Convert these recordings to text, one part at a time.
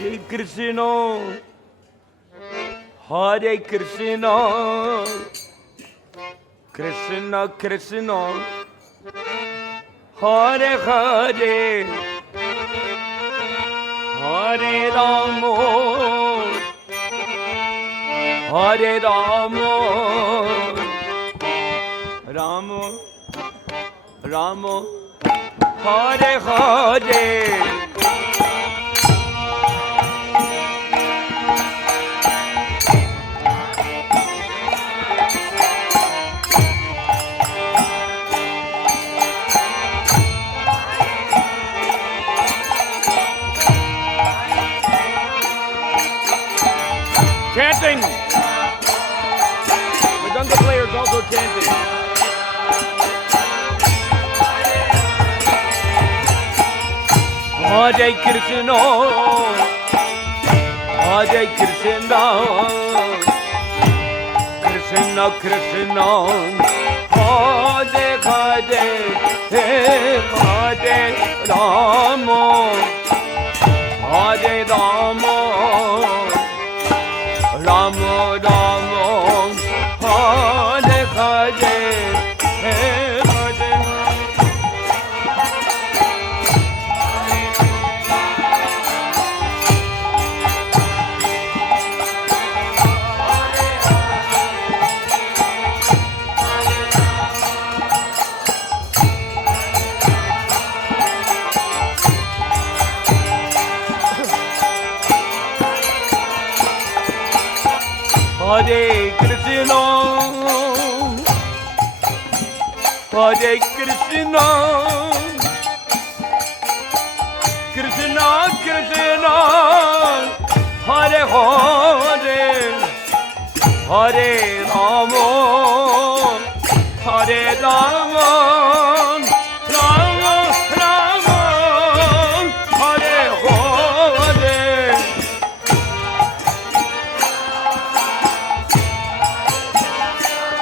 Hare Krishna, Hare Krishna, Krishna Krishna, Hare Hare, Hare Rama, Hare Rama, Rama Rama, Hare Hare. Chanting. The gunga players also chanting. Hare Krishna, Hare Krishna, Krishna Krishna, Hare Hare, Hare Rama, Hare Rama, Rama Rama, Hare Hare, Hare Hare Krishna, Hare Krishna, Krishna Krishna, Hare Hare, Hare Rama, Hare Rama, Rama Rama, Hare Hare.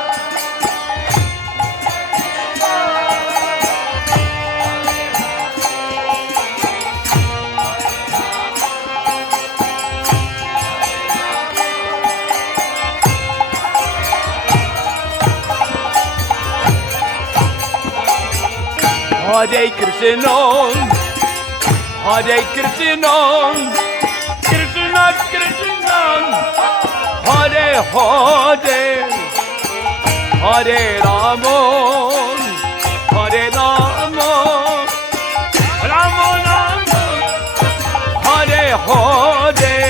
Hare Krishna, Hare Krishna, Krishna Krishna, Hare Hare, Hare Rama, Hare Rama, Rama Rama, Hare Hare.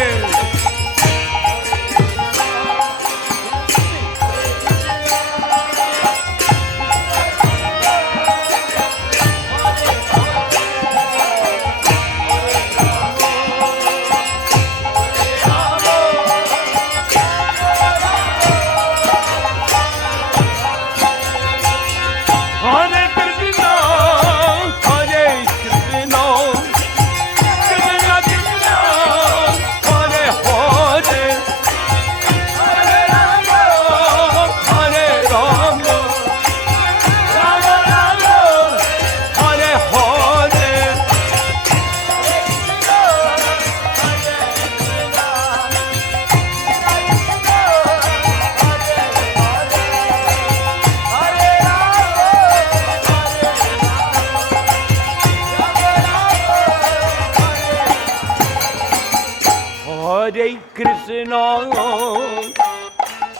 Hare Krishna,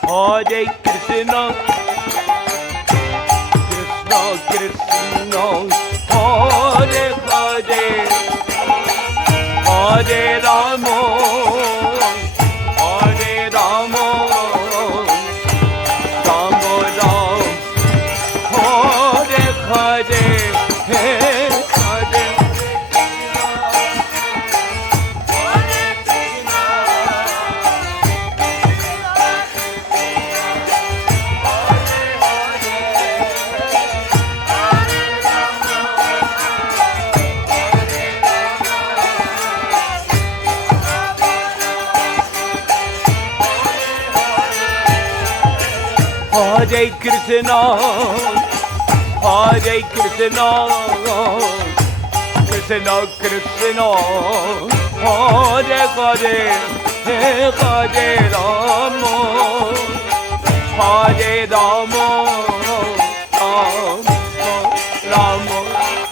Hare Krishna, Krishna Krishna, Hare Hare, Hare Rama, Hare Rama, Rama Rama, Hare Hare, Hare Hare. Hare Krishna, Hare Krishna, Krishna Krishna, Hare Hare Hare Rama Hare Rama Rama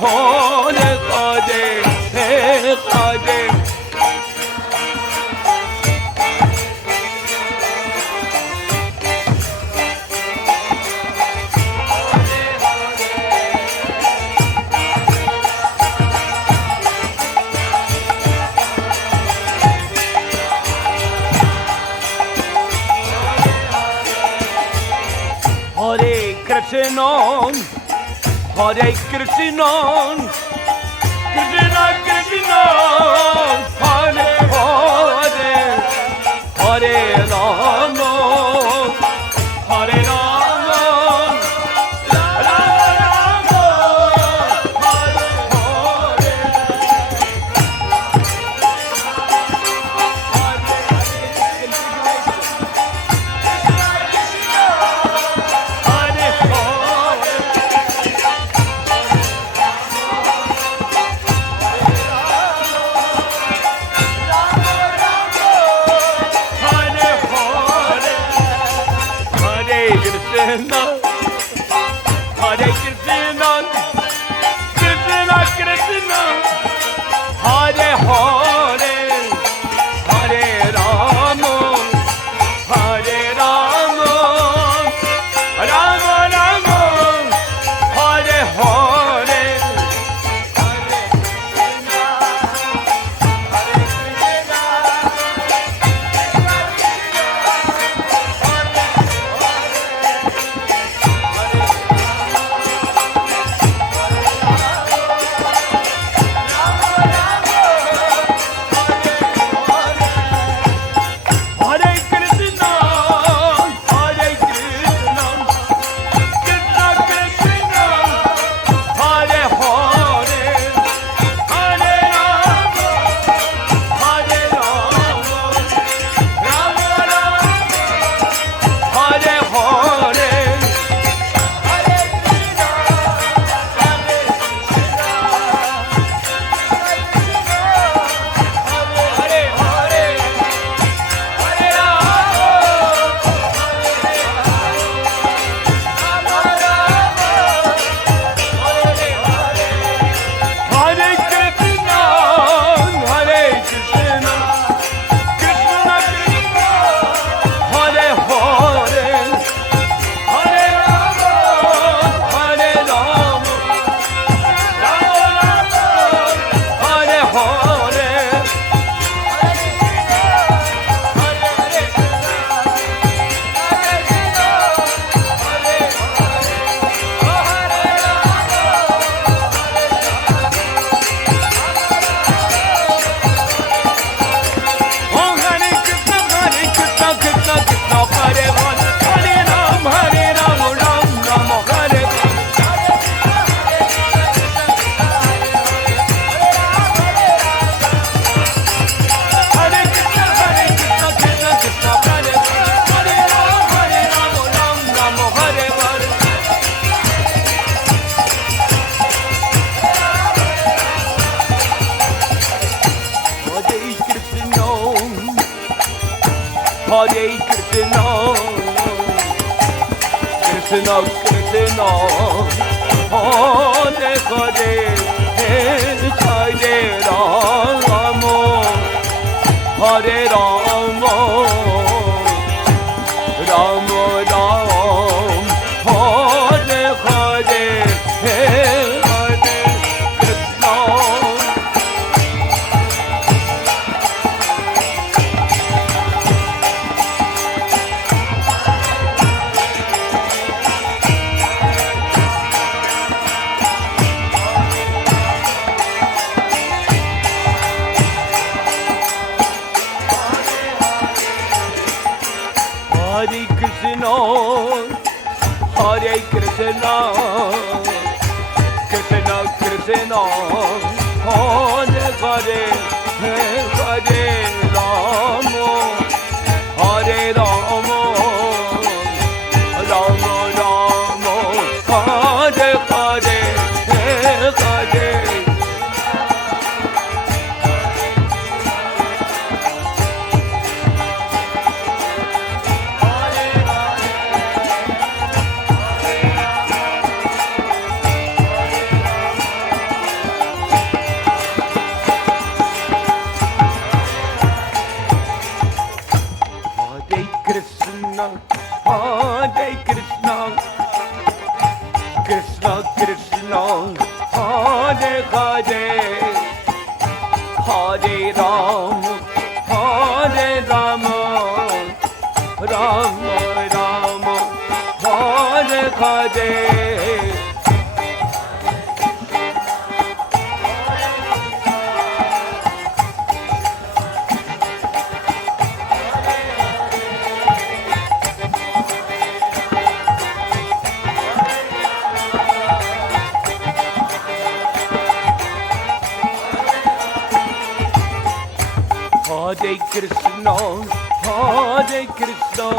Hare Hare Hare Krishna, Hare Krishna, Krishna Krishna, Hare Hare, Hare Rama, Hare Rama, Rama Rama, Hare Hare, Krishna, Hare Krishna, Krishna Krishna, Hare Hare, Hare Rama, Hare Rama, Rama Rama, Hare Hare, Hare Krishna, Hare Krishna, Hare Krishna, Krishna Krishna, Hare Hare, Hare Rama, Hare Rama, Rama Rama, Hare Hare, Hare Krishna. Hare Krishna, Hare Krishna, Krishna Krishna, Hare Hare, Hare Rama, Hare Rama, Rama Rama, Hare Hare, Hare Ram, Hare Hare. Hare Krishna, Hare Krishna,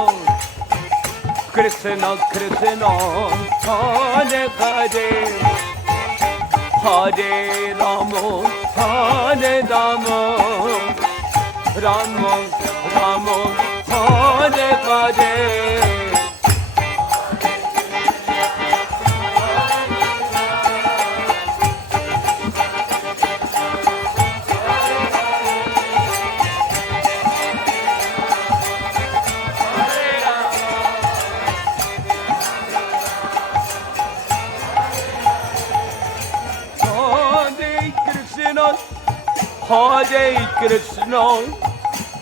Krishna Krishna, Hare Hare, Hare Rama, Hare Rama, Rama Rama, Hare Hare. Hare Krishna,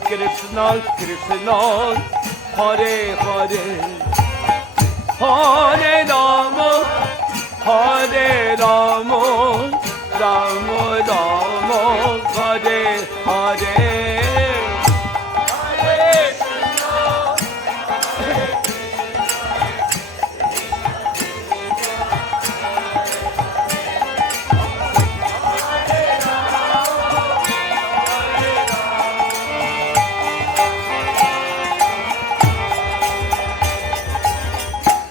Krishna Krishna, Hare Hare, Hare Rama, Hare Rama, Rama Rama, Hare Hare.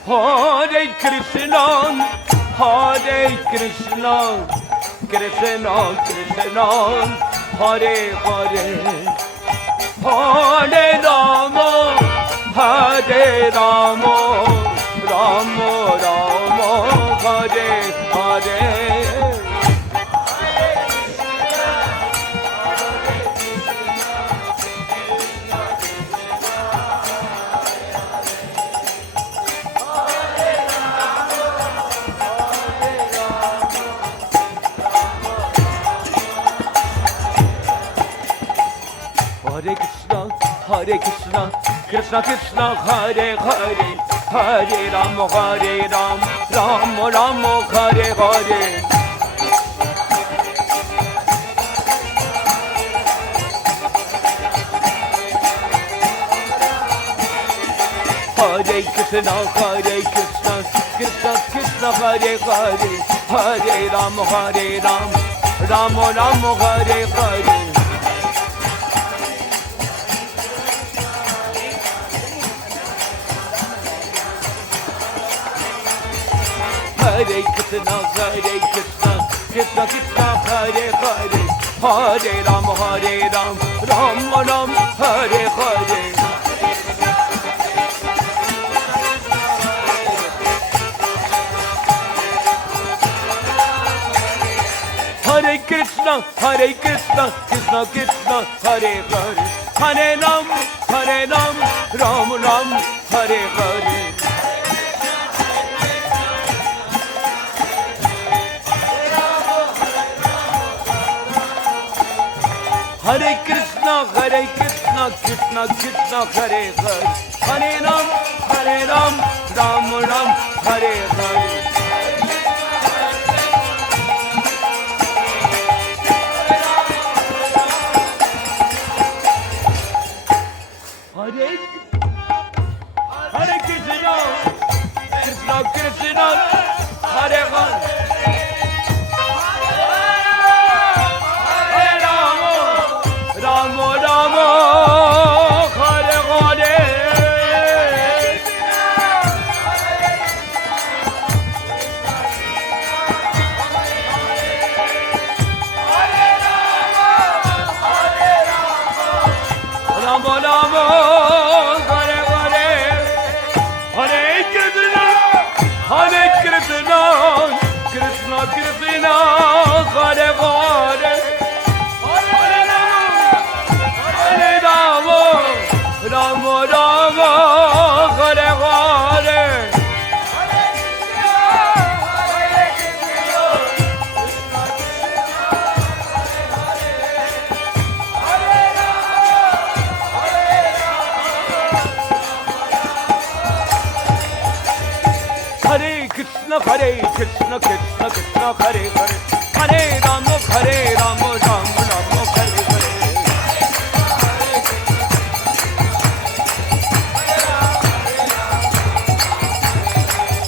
Hare Krishna, Hare Krishna, Krishna Krishna, Hare Hare, Hare Rama, Hare Rama, Rama Rama, Hare Hare. Hare Krishna, Krishna Krishna, Hare Hare, Hare Ram, Ram Ram, Hare Hare. Hare Krishna, Krishna Krishna, Hare Hare, Hare Ram, Ram Ram, Hare Hare. Hare Krishna, Krishna Krishna, Hare Hare, Hare Ram, Ram Ram, Hare Hare. Hare Krishna, Krishna Krishna, Hare Hare, Hare Ram, Ram Ram, Hare Hare. Hare Krishna, Krishna Krishna, Hare Hare, Hare Ram, Ram Ram, Hare Hare. Hare Krishna, Krishna Krishna, Hare Hare. Rama Rama, Hare Hare. Rama Rama, Hare Hare. Hare Krishna, Krishna Krishna, Hare Hare. Rama Rama, Hare Hare. Hare Krishna Krishna Krishna Hare Hare Hare Rama Rama Rama Hare Hare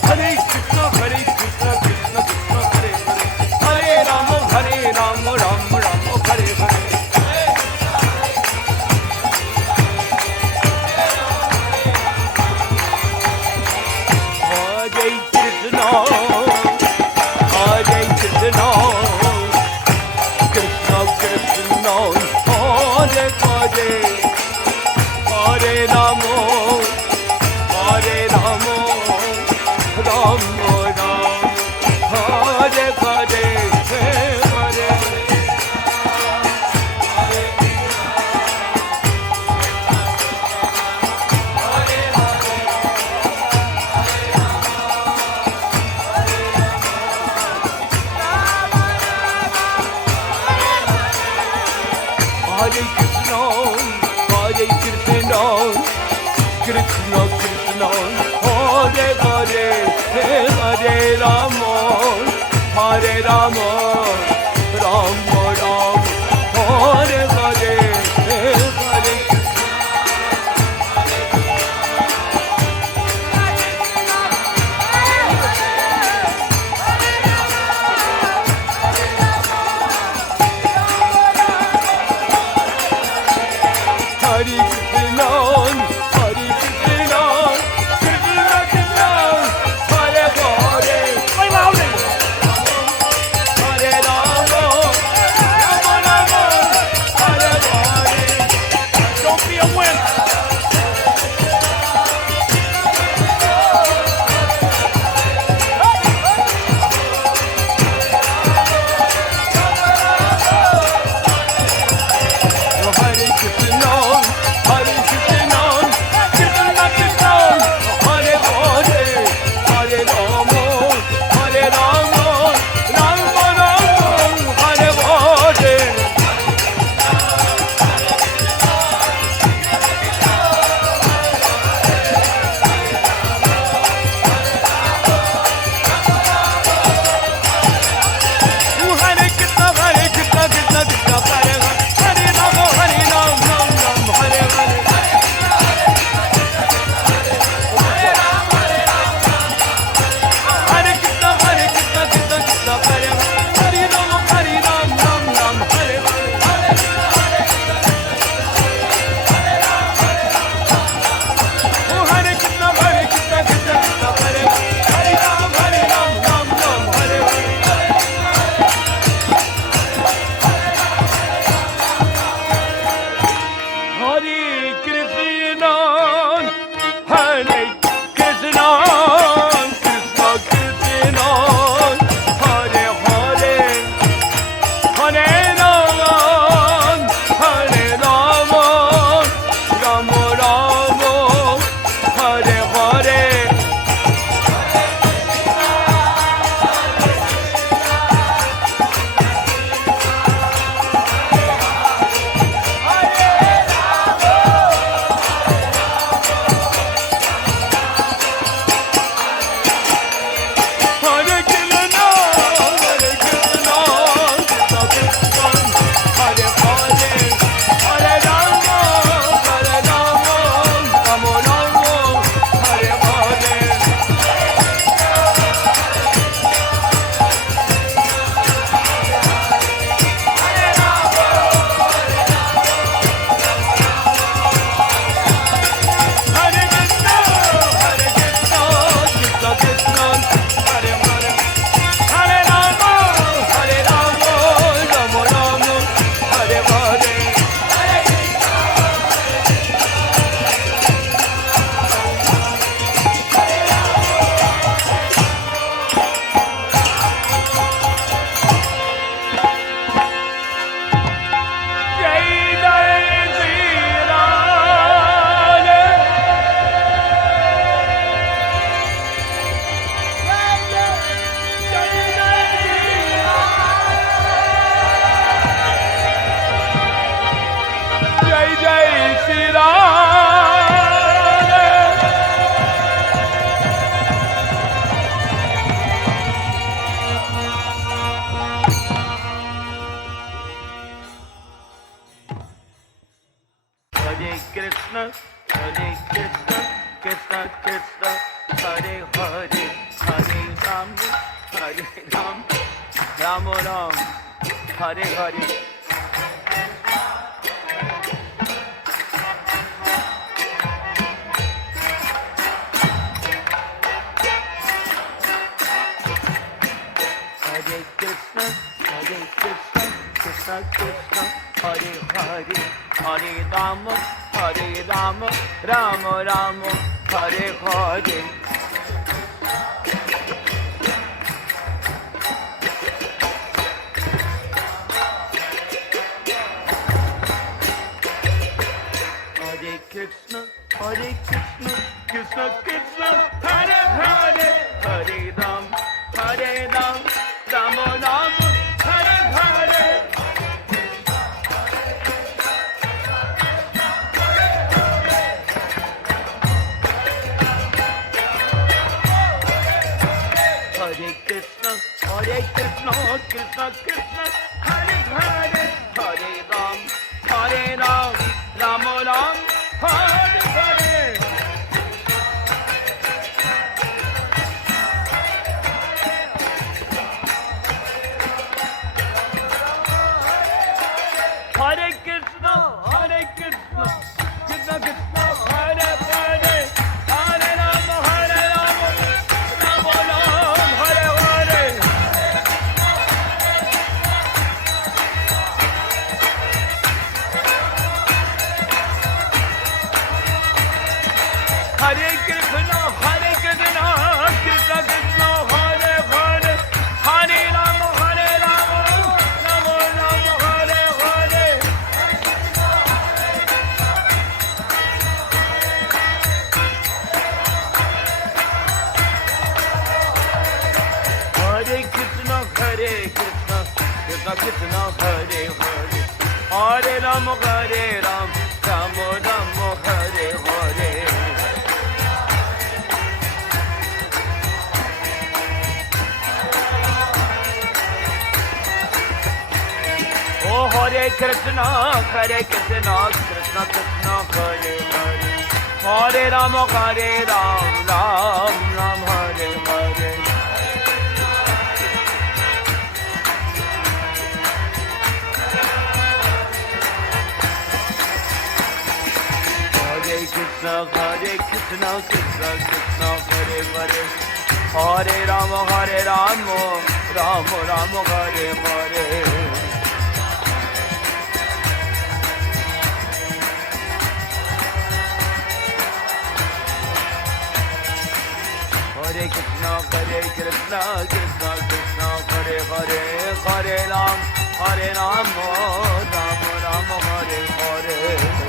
Hare Krishna Krishna Krishna Hare Hare Hare Rama Rama Rama Hare Hare Krishna Krishna Hare Hare Hare Rama Hare Rama Rama Rama Hare Hare Hare Hare Krishna Hare Krishna, Krishna Krishna, Hare Hare, Hare Ram, Hare Ram, Ram Ram, Hare Hare. Hare Krishna, Krishna Krishna, Hare Hare, Hare Ram, Ram Ram, Hare Hare. Hare Krishna, Krishna Krishna, Hare Hare, Hare Ram, Ram Ram, Hare Hare. Hare Krishna, Krishna Krishna, Hare Hare, Hare Ram, Ram Ram, Hare Hare. Hare Krishna, Krishna Krishna, Hare Hare, Hare Ram, Ram Ram, Hare Hare. Hare Krishna, Krishna Krishna, Hare Hare, Hare Ram, Ram Ram, Hare Hare. Hare Krishna, Krishna Krishna, Hare Hare, Hare Ram, Ram Ram, Hare Hare. Oh, Hare Krishna, Krishna Krishna, Hare Hare, Hare Ram, Ram Ram, Hare Hare. Hare Krishna, Krishna Krishna, Hare Hare, Hare Ram, Ram Ram, Hare Hare. Hare Krishna, Krishna Krishna, Hare Hare, Hare Ram, Ram Ram, Hare Hare. Hare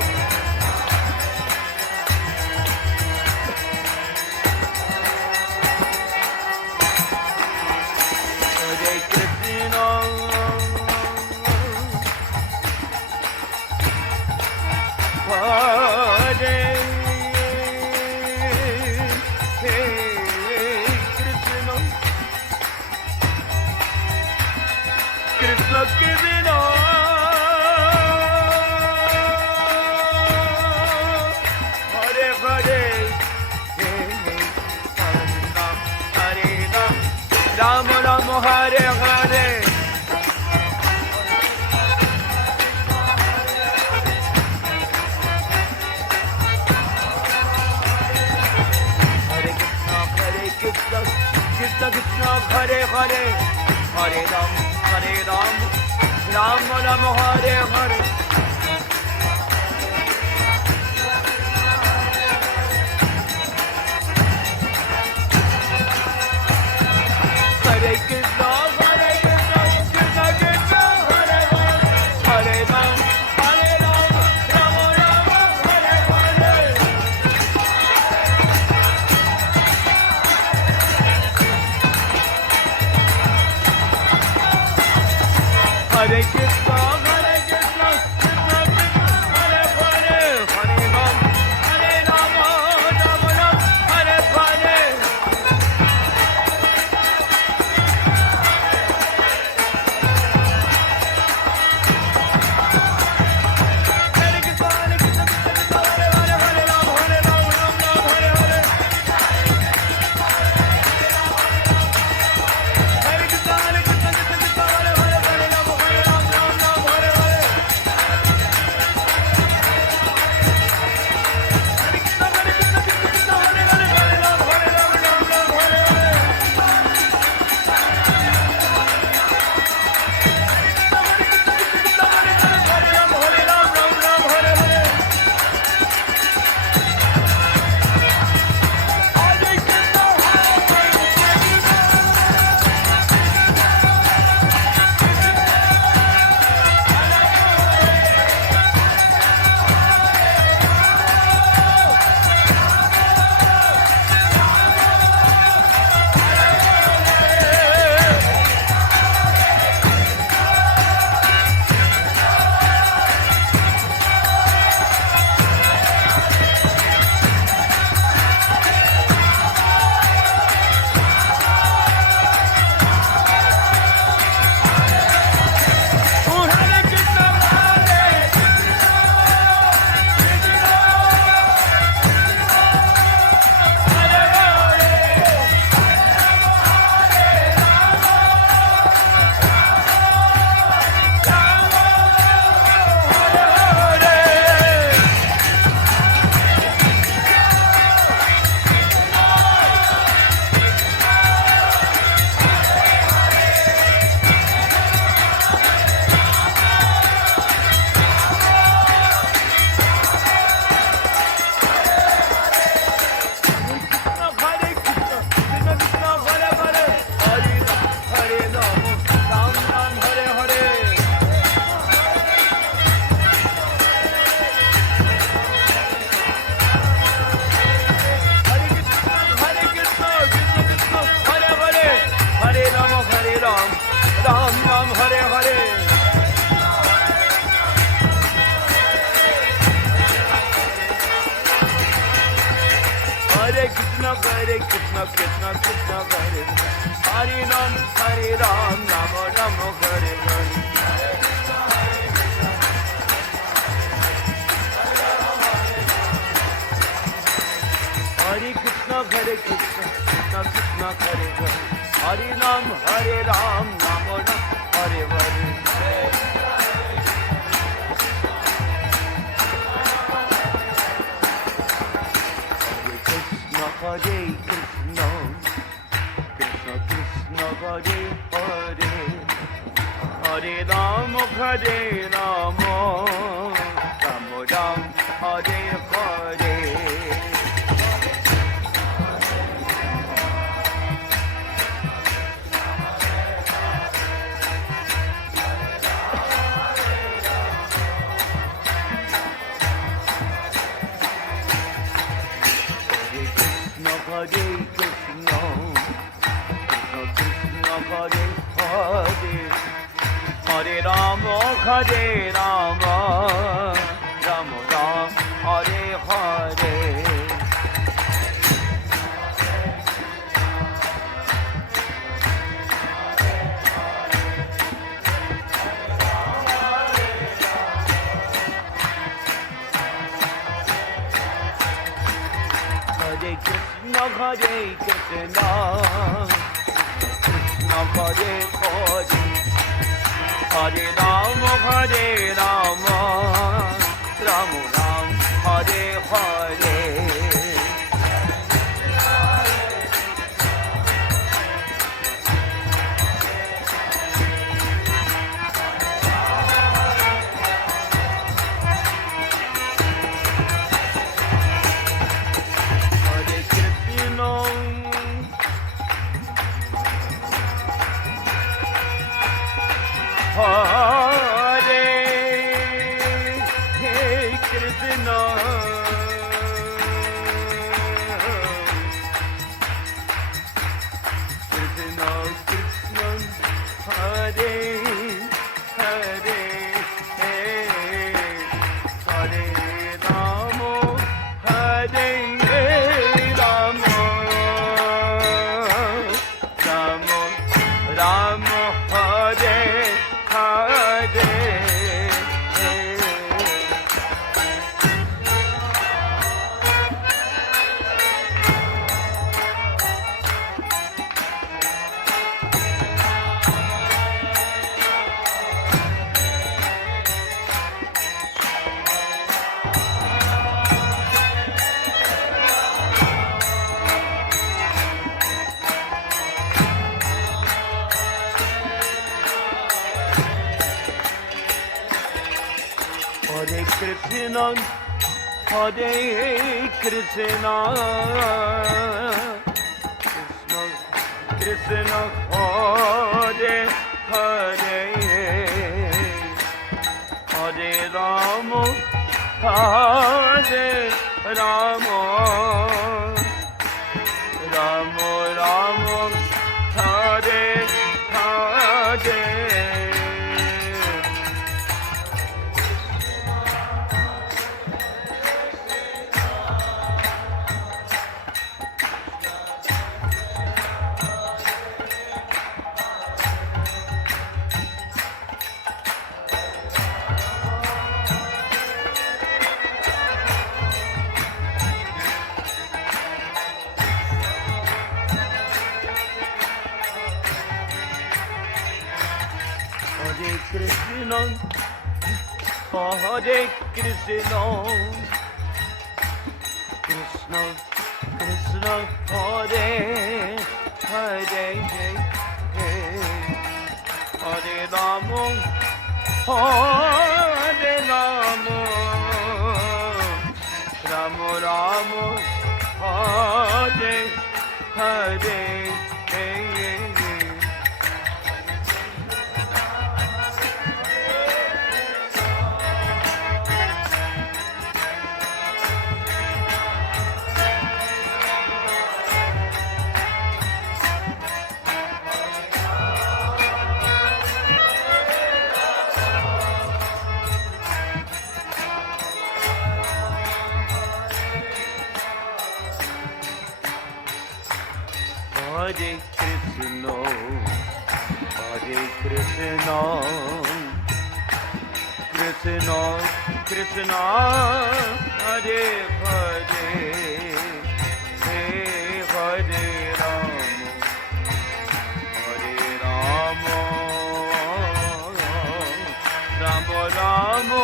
Krishna, Hare Krishna Krishna, Hare Hare, Hare Ram, Ram Ram, Hare Hare. Hare Krishna, Krishna Krishna, Hare Hare, Hare Ram, Ram Ram, Hare Hare. Hare Krishna, Krishna Krishna, Hare Hare, Hare Ram, Ram Ram, Hare Hare. Hare Krishna, Hare Krishna, Krishna Krishna, Hare Hare Ram, Ram Ram, Hare Hare. Hare Krishna, Krishna Krishna, Hare Hare. Hare Ram, Ram Ram, Hare Hare. Hare Krishna, Krishna Krishna, Hare Hare. Hare Ram, Ram Ram, Hare Hare. Hare Krishna, Krishna Krishna, Hare Hare. Hare Ram, Ram Ram, Hare Hare. Hare Krishna, Krishna Hare Hare. Hare Ram, Ram Ram, Hare Hare. Hare Krishna, Hare Krishna, Krishna Krishna, Hare Hare. Hare Ram, Ram Ram, Hare Hare. Hare Krishna, Hare Krishna, Krishna Krishna, Hare Hare. Hare Ram, Ram Ram, Hare Hare. Hare Krishna, Hare Krishna, Krishna Krishna, Hare Hare, Hare Rama, Hare Rama, Rama Rama,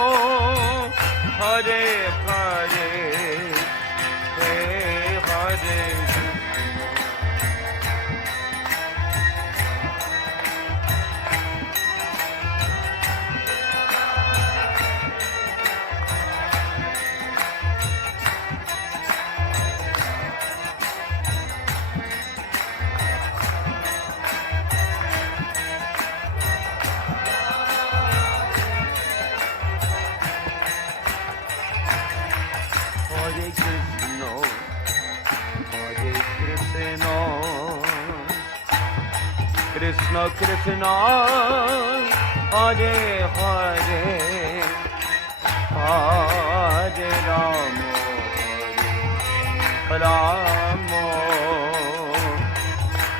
Hare Hare, Hare Krishna Krishna, Hare Hare, Hare Rama, Rama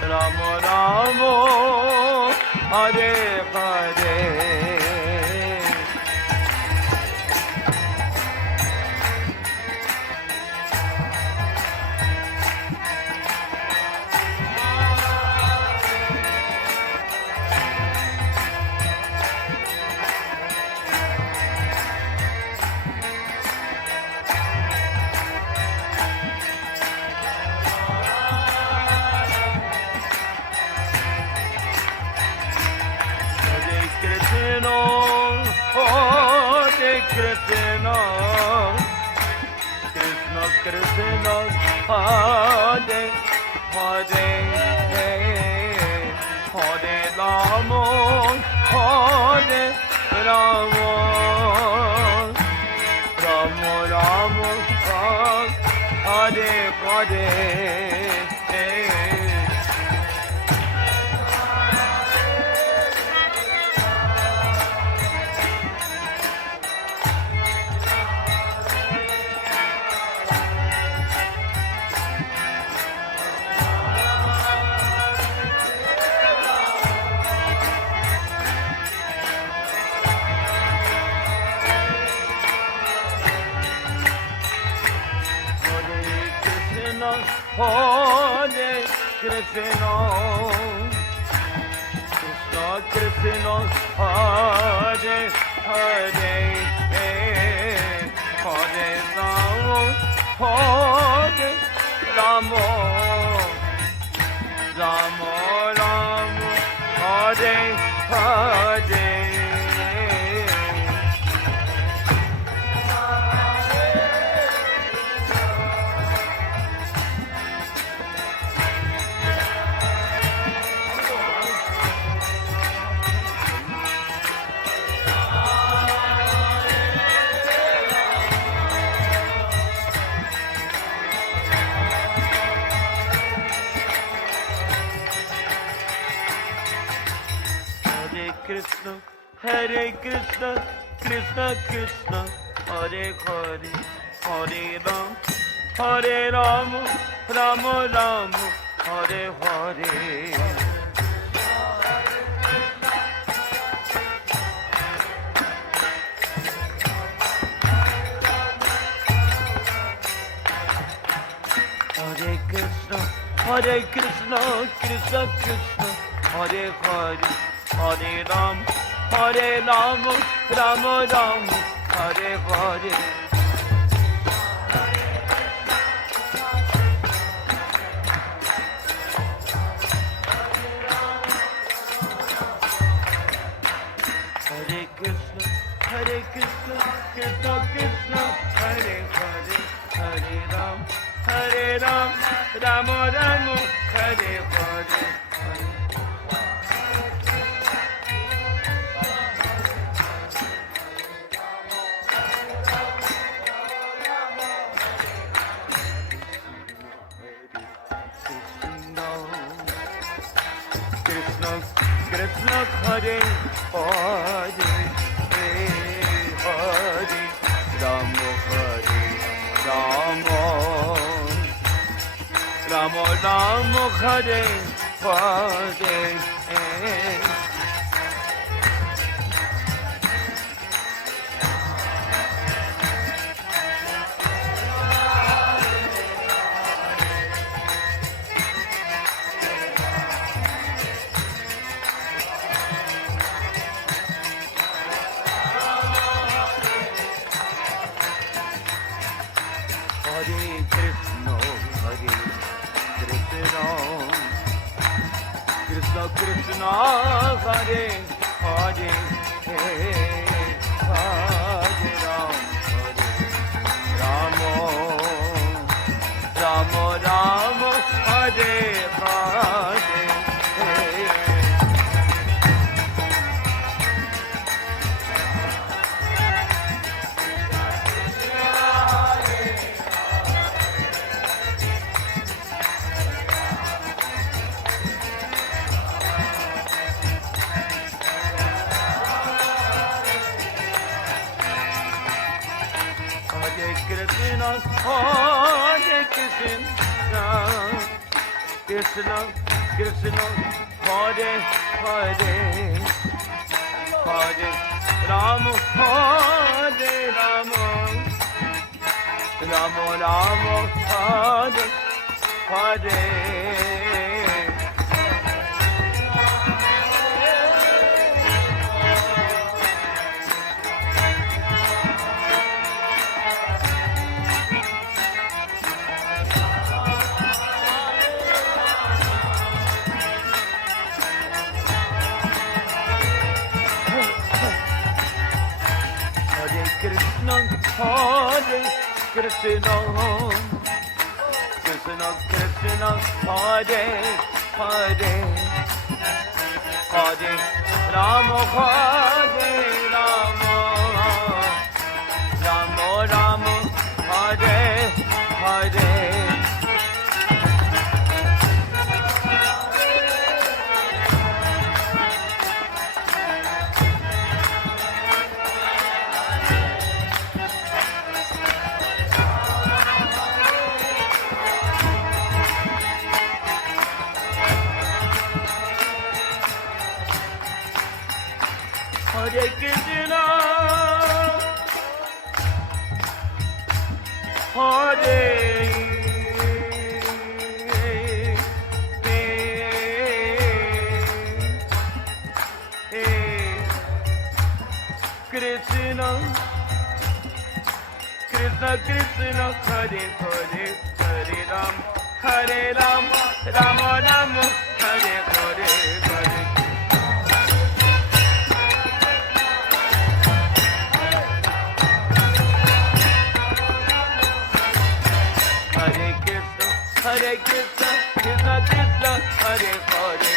Rama Rama, Hare Hare. Krishna, Krishna Krishna, Hare Hare, Hare Rama, Hare Rama, Rama Rama, Hare Hare. Hare Krishna, Krishna Krishna, Hare Hare, Hare Rama, Hare Rama, Rama Rama, Hare Hare. Krishna, Hare Krishna, Krishna Krishna, Hare Hare, Hare Ram, Hare Rama, Rama Rama, Hare Hare. Hare Krishna, Hare Krishna, Krishna Krishna, Hare Hare, Hare Ram, Hare Rama, Rama Rama, Hare Hare. Hare Krishna, Hare Krishna, Krishna Krishna, Hare Hare, Hare Ram, Rama Rama, Hare Hare. Krishna Hare Hare, Hare Rama, Hare Rama, Rama Rama, Hare Krishna Hare Hare Hare Ram Ramo Ramo Hare Hare Krishna, Hare Krishna, Krishna Krishna, Hare Hare, Hare Rama, Hare Rama, Rama Rama, Hare Hare. Krishna, Hare Krishna, Krishna Krishna, Hare Hare, Hare Rama, Hare Rama, Rama Rama, Hare Hare. Hare Krishna, Hare Krishna, Krishna Krishna, Hare Hare, Hare Ram, Hare Ram, Rama Rama, Hare Hare, Hare. Hare Krishna, Krishna Krishna, Hare Hare,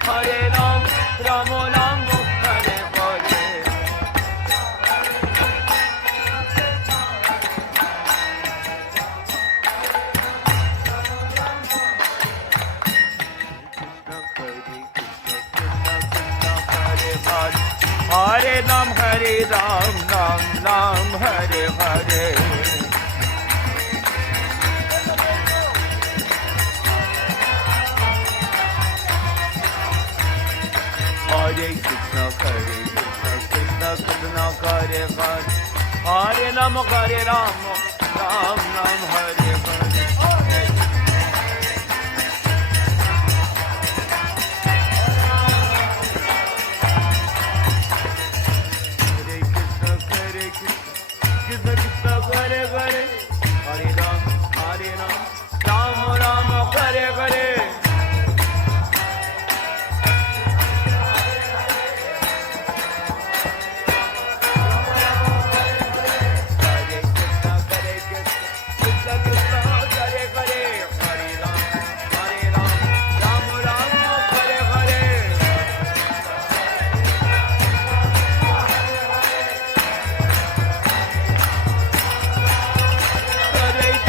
Hare Ram, Rama Rama, Hare Hare. Hare Ram, Hare Ram, Ram Ram, Hare Hare. Hare Krishna, Krishna Krishna, Hare Hare, Hare Rama, Hare Rama, Ram Ram, Hare Hare. Krishna Krishna, Hare Hare, Hare Ram, Ram Ram, Hare Hare. Hare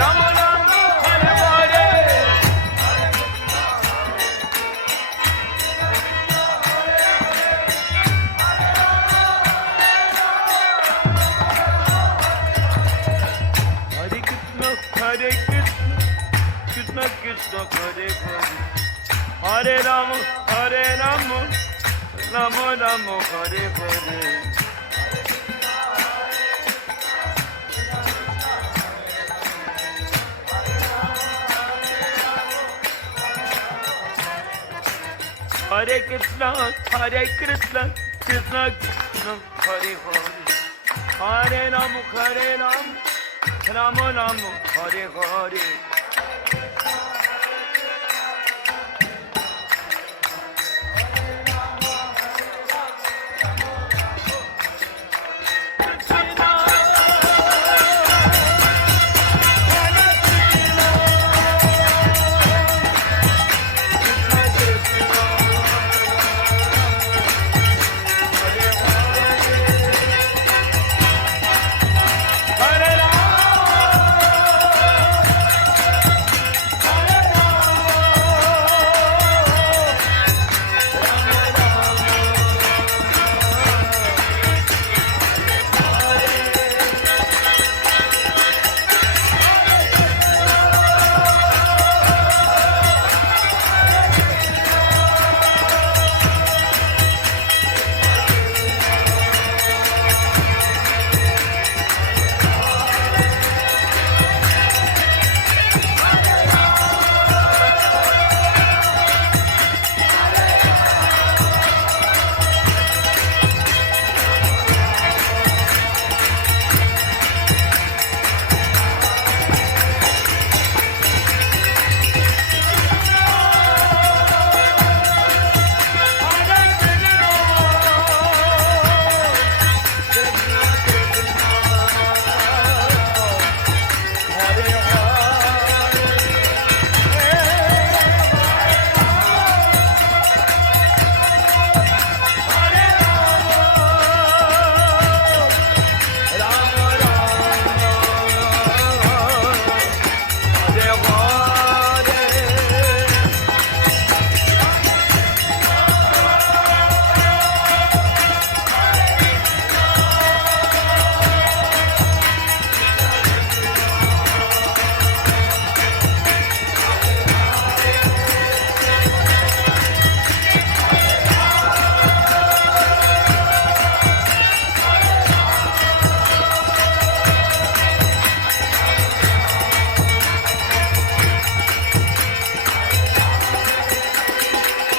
Rama Rama Hare Hare Hare Krishna Krishna Krishna Hare Hare Hare Rama Rama Rama Hare Hare Hare Krishna Krishna Krishna Hare Hare Hare Rama Rama Rama Hare Hare